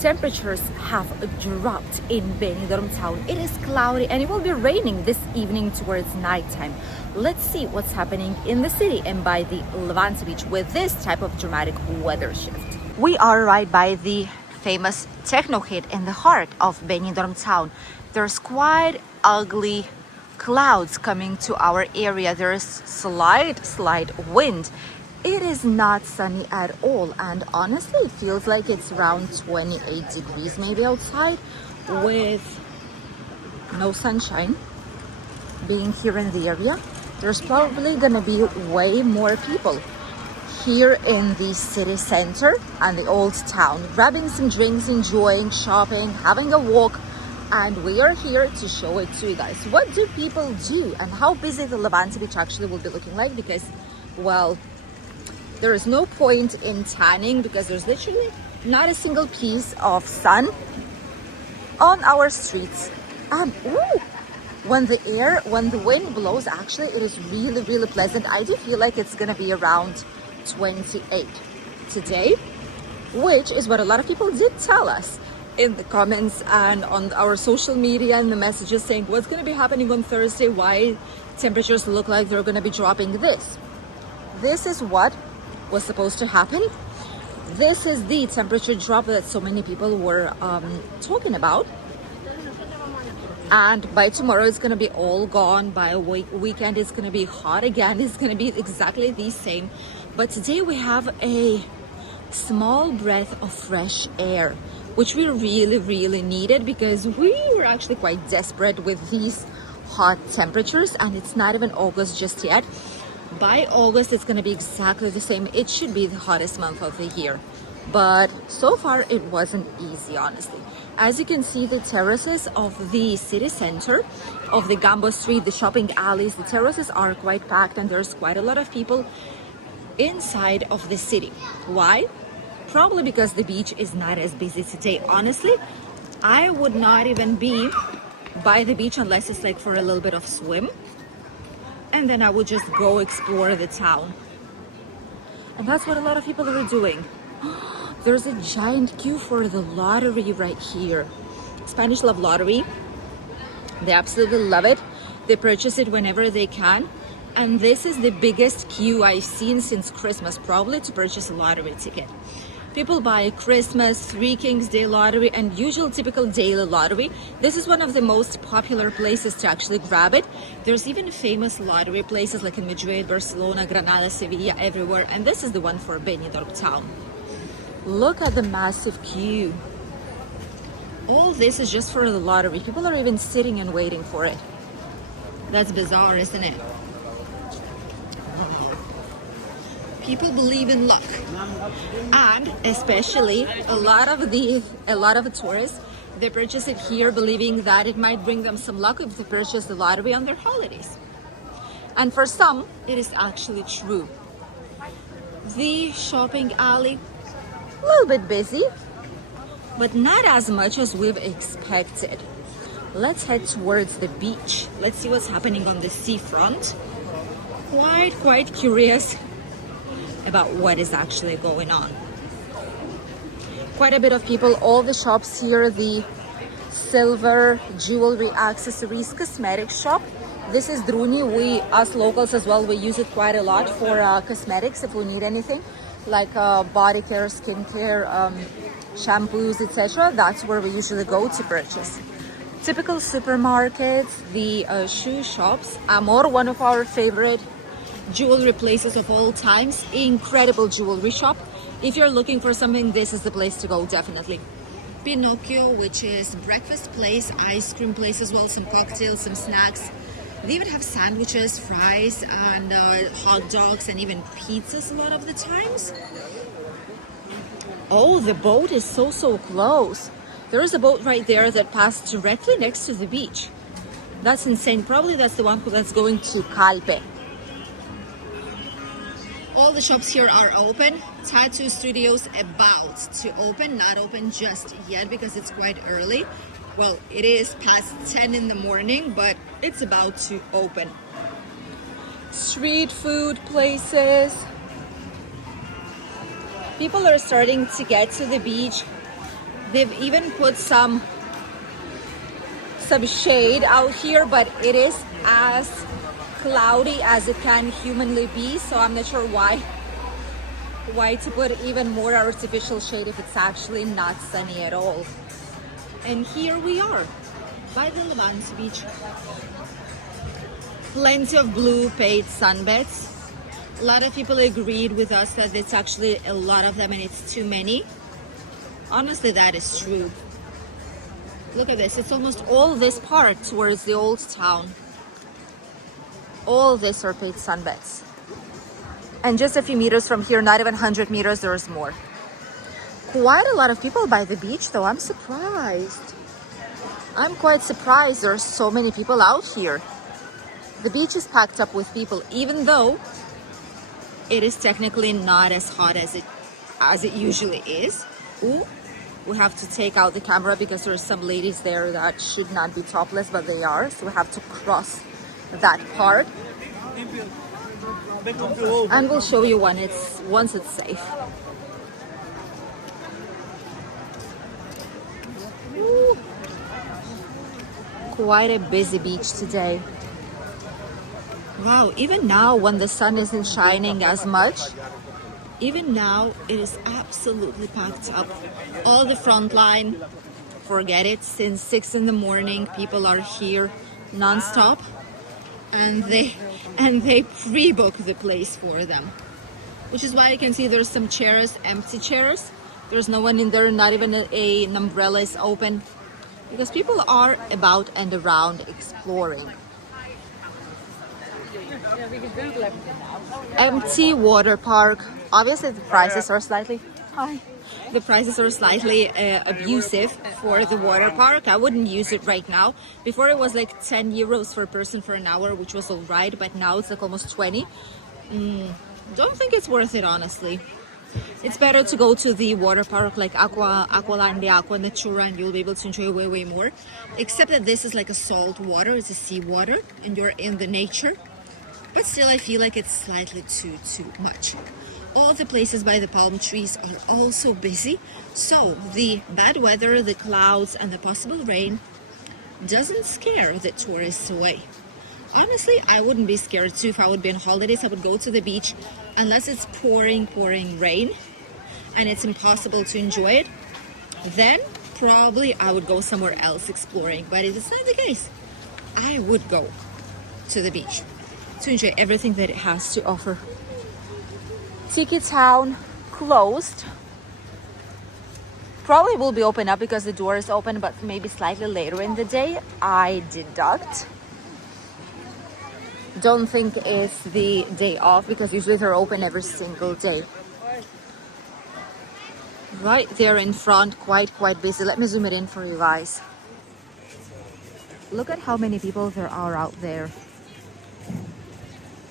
temperatures have dropped in Benidorm town. It is cloudy and it will be raining this evening towards nighttime. Let's see what's happening in the city and by the Levante beach with this type of dramatic weather shift. We are right by the famous techno hit in the heart of Benidorm town. There's quite ugly clouds coming to our area. There's slight wind. It is not sunny at all, and honestly it feels like it's around 28 degrees maybe outside, with no sunshine being here in the area. There's probably gonna be way more people here in the city center and the old town, grabbing some drinks, enjoying shopping, having a walk, and we are here to show it to you guys. What do people do and how busy the Levante beach actually will be looking like, because, well, there is no point in tanning because there's literally not a single piece of sun on our streets. And when the wind blows, actually it is really pleasant. I do feel like it's gonna be around 28 today, which is what a lot of people did tell us in the comments and on our social media and the messages saying what's going to be happening on Thursday, why temperatures look like they're going to be dropping. This is what was supposed to happen. This is the temperature drop that so many people were talking about, and by tomorrow it's going to be all gone. By a weekend it's going to be hot again. It's going to be exactly the same, but today we have a small breath of fresh air, which we really needed because we were actually quite desperate with these hot temperatures, and it's not even August just yet. By August it's going to be exactly the same. It should be the hottest month of the year, but so far it wasn't easy, honestly. As you can see, the terraces of the city center, of the Gambo Street, the shopping alleys, the terraces are quite packed, and there's quite a lot of people inside of the city. Why? Probably because the beach is not as busy today. Honestly, I would not even be by the beach unless it's like for a little bit of swim, and then I would just go explore the town. And that's what a lot of people are doing. There's a giant queue for the lottery right here. Spanish love lottery. They absolutely love it. They purchase it whenever they can. And this is the biggest queue I've seen since Christmas, probably, to purchase a lottery ticket. People buy Christmas, Three Kings Day lottery, and usual typical daily lottery. This is one of the most popular places to actually grab it. There's even famous lottery places like in Madrid, Barcelona, Granada, Sevilla, everywhere. And this is the one for Benidorm town. Look at the massive queue. All this is just for the lottery. People are even sitting and waiting for it. That's bizarre, isn't it? People believe in luck, and especially a lot of the tourists, they purchase it here believing that it might bring them some luck if they purchase the lottery on their holidays. And for some, it is actually true. The shopping alley, a little bit busy, but not as much as we've expected. Let's head towards the beach. Let's see what's happening on the seafront. Quite curious about what is actually going on. Quite a bit of people, all the shops here, the silver, jewelry, accessories, cosmetics shop. This is Druni. We, us locals as well, we use it quite a lot for cosmetics if we need anything, like body care, skincare, shampoos, etc. That's where we usually go to purchase. Typical supermarkets, the shoe shops. Amor, one of our favorite jewelry places of all times. Incredible jewelry shop. If you're looking for something, this is the place to go, definitely. Pinocchio, which is breakfast place, ice cream place as well, some cocktails, some snacks. They even have sandwiches, fries, and hot dogs, and even pizzas a lot of the times. Oh, the boat is so close. There is a boat right there that passed directly next to the beach. That's insane. Probably that's the one that's going to Calpe. All the shops here are open. Tattoo studios about to open, not open just yet because it's quite early. Well, it is past 10 in the morning, but it's about to open. Street food places. People are starting to get to the beach. They've even put some shade out here, but it is as cloudy as it can humanly be, so I'm not sure why to put even more artificial shade if it's actually not sunny at all. And here we are by the Levante beach. Plenty of blue paid sunbeds. A lot of people agreed with us that it's actually a lot of them and it's too many. Honestly, that is true. Look at this, it's almost all this part towards the old town. All this are paid sunbeds. And just a few meters from here, not even 100 meters, there's more. Quite a lot of people by the beach though, I'm surprised. I'm quite surprised there's so many people out here. The beach is packed up with people, even though it is technically not as hot as it usually is. Ooh, we have to take out the camera because there are some ladies there that should not be topless, but they are, so we have to cross that part. And we'll show you once it's safe. Ooh. Quite a busy beach today. Wow, even now when the sun isn't shining as much, even now it is absolutely packed up. All the Frontline, forget it, since 6 in the morning people are here non-stop, and they pre-book the place for them, which is why you can see there's some chairs, empty chairs. There's no one in there, not even an umbrella is open, because people are about and around exploring. Empty water park. Obviously the prices are slightly abusive for the water park. I wouldn't use it right now. Before it was like 10 euros per person for an hour, which was all right, but now it's like almost 20. Don't think it's worth it, honestly. It's better to go to the water park like Aqualandia, Aqua Natura, and you'll be able to enjoy way more. Except that this is like a salt water, it's a sea water, and you're in the nature. But still, I feel like it's slightly too much. All the places by the palm trees are also busy, so the bad weather, the clouds, and the possible rain doesn't scare the tourists away. Honestly, I wouldn't be scared too if I would be on holidays. I would go to the beach unless it's pouring rain and it's impossible to enjoy it. Then probably I would go somewhere else exploring. But if it's not the case, I would go to the beach to enjoy everything that it has to offer. Tiki Town closed. Probably will be open up because the door is open, but maybe slightly later in the day, I deduct. Don't think it's the day off because usually they're open every single day. Right there in front, quite busy. Let me zoom it in for you guys. Look at how many people there are out there.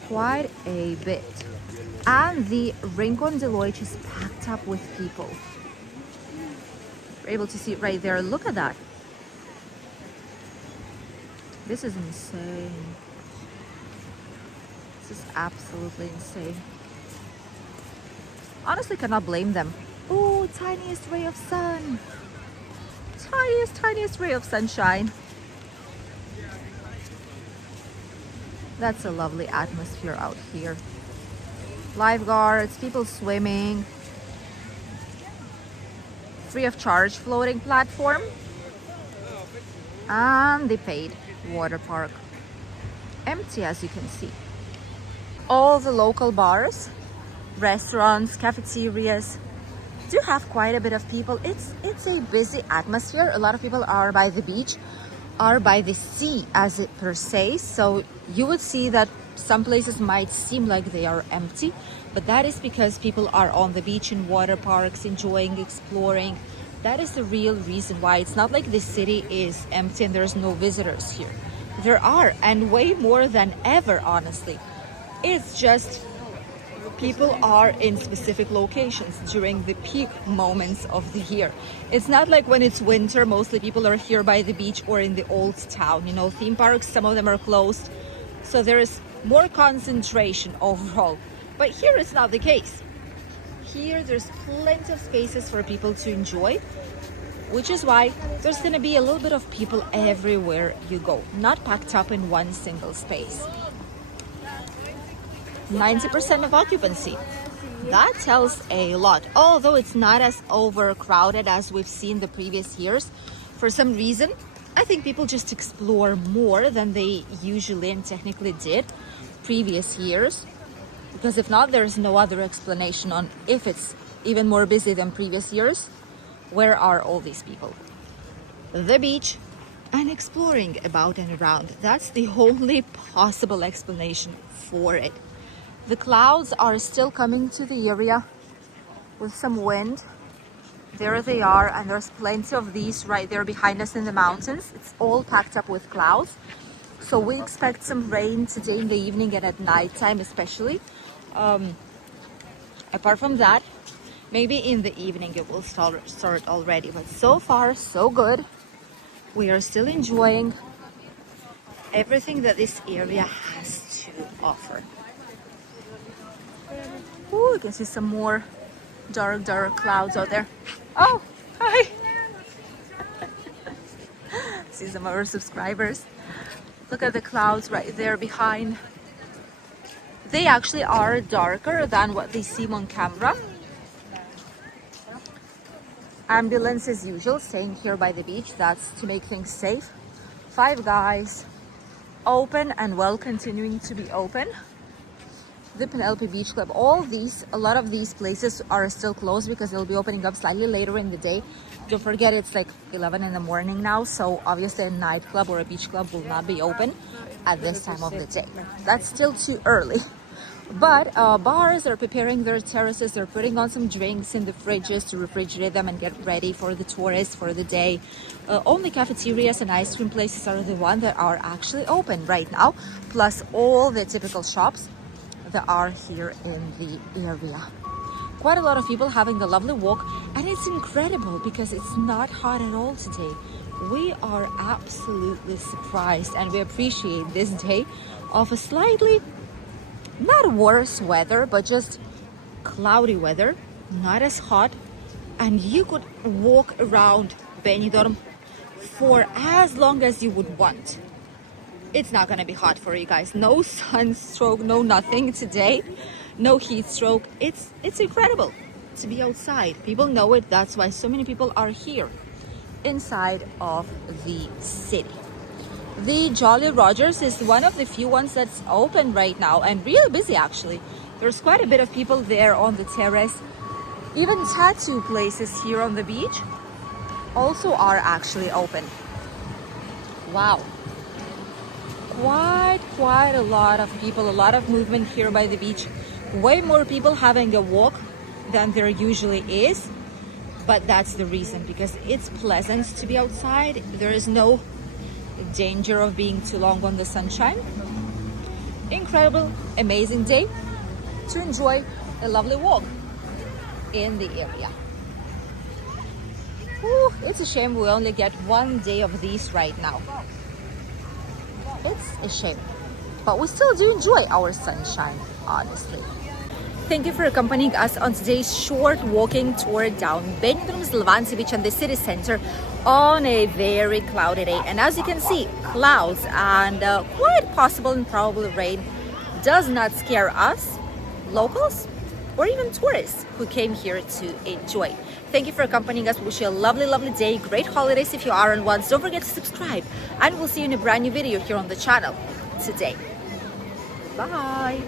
Quite a bit. And the Rincon de Loix is packed up with people. You're able to see it right there. Look at that. This is insane. This is absolutely insane. Honestly, cannot blame them. Oh, tiniest ray of sun. Tiniest ray of sunshine. That's a lovely atmosphere out here. Lifeguards, people swimming. Free of charge floating platform. And the paid water park. Empty, as you can see. All the local bars, restaurants, cafeterias do have quite a bit of people. It's a busy atmosphere. A lot of people are by the beach, are by the sea as it per se. So you would see that some places might seem like they are empty, but that is because people are on the beach in water parks, enjoying, exploring. That is the real reason why. It's not like the city is empty and there's no visitors here. There are, and way more than ever, honestly. It's just people are in specific locations during the peak moments of the year. It's not like when it's winter, mostly people are here by the beach or in the old town. You know, theme parks, some of them are closed. So there is more concentration overall. But here it's not the case. Here there's plenty of spaces for people to enjoy. which is why there's going to be a little bit of people everywhere you go, not packed up in one single space. 90% of occupancy. That tells a lot. Although it's not as overcrowded as we've seen the previous years, for some reason, I think people just explore more than they usually and technically did previous years. Because if not, there's no other explanation on if it's even more busy than previous years. Where are all these people? The beach and exploring about and around. That's the only possible explanation for it. The clouds are still coming to the area with some wind. There they are, and there's plenty of these right there behind us in the mountains. It's all packed up with clouds. So we expect some rain today in the evening and at nighttime especially. Apart from that, maybe in the evening it will start already. But so far, so good. We are still enjoying everything that this area has to offer. Oh, you can see some more dark clouds out there. Oh, hi. See some of our subscribers. Look at the clouds right there behind. They actually are darker than what they seem on camera. Ambulance as usual, staying here by the beach. That's to make things safe. Five Guys, open and well, continuing to be open. The Penelope Beach Club, a lot of these places are still closed because they'll be opening up slightly later in the day. Don't forget, it's like 11 in the morning now, so obviously a nightclub or a beach club will not be open at this time of the day. That's still too early. But bars are preparing their terraces. They're putting on some drinks in the fridges to refrigerate them and get ready for the tourists for the day. Only cafeterias and ice cream places are the ones that are actually open right now, plus all the typical shops that are here in the area. Quite a lot of people having a lovely walk, and it's incredible because it's not hot at all today. We are absolutely surprised, and we appreciate this day of a slightly not worse weather, but just cloudy weather, not as hot, and you could walk around Benidorm for as long as you would want. It's not gonna be hot for you guys. No sunstroke, no nothing today, no heat stroke. It's incredible to be outside. People know it. That's why so many people are here inside of the city. The Jolly Rogers is one of the few ones that's open right now and really busy actually. There's quite a bit of people there on the terrace. Even tattoo places here on the beach also are actually open. Wow. Quite a lot of people, a lot of movement here by the beach. Way more people having a walk than there usually is. But that's the reason, because it's pleasant to be outside. There is no danger of being too long on the sunshine. Incredible, amazing day to enjoy a lovely walk in the area. Ooh, it's a shame we only get one day of these right now. It's a shame, but we still do enjoy our sunshine, honestly. Thank you for accompanying us on today's short walking tour down Benidorm's Levante Beach and the city center on a very cloudy day. And as you can see, clouds and quite possible and probable rain does not scare us, locals, or even tourists who came here to enjoy. Thank you for accompanying us. We wish you a lovely, lovely day. Great holidays if you aren't once. Don't forget to subscribe, and we'll see you in a brand new video here on the channel today. Bye.